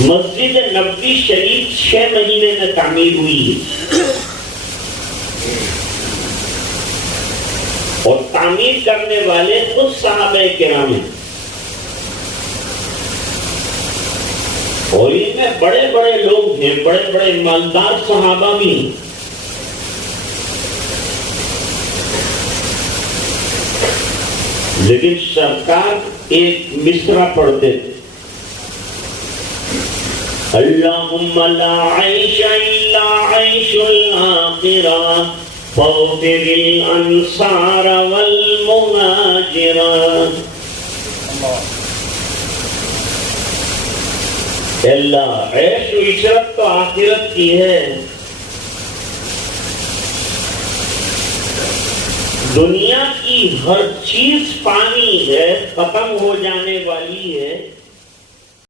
مسجد نبوی شریف 6 مہینے میں تعمیر ہوئی ہے، اور تعمیر کرنے والے خود صحابہ کرام ہیں، اور ان میں بڑے بڑے لوگ ہیں، بڑے بڑے مالدار صحابہ بھی ہیں۔ لیکن سرکار ایک مصرع پڑھتے تھے، اللہم لا عیش الا عیش الآخرہ فاغفر الانصار والمہاجر۔ اللہ، عیش و عشرت تو آخرت کی ہے، دنیا کی ہر چیز فانی ہے، ختم ہو جانے والی ہے،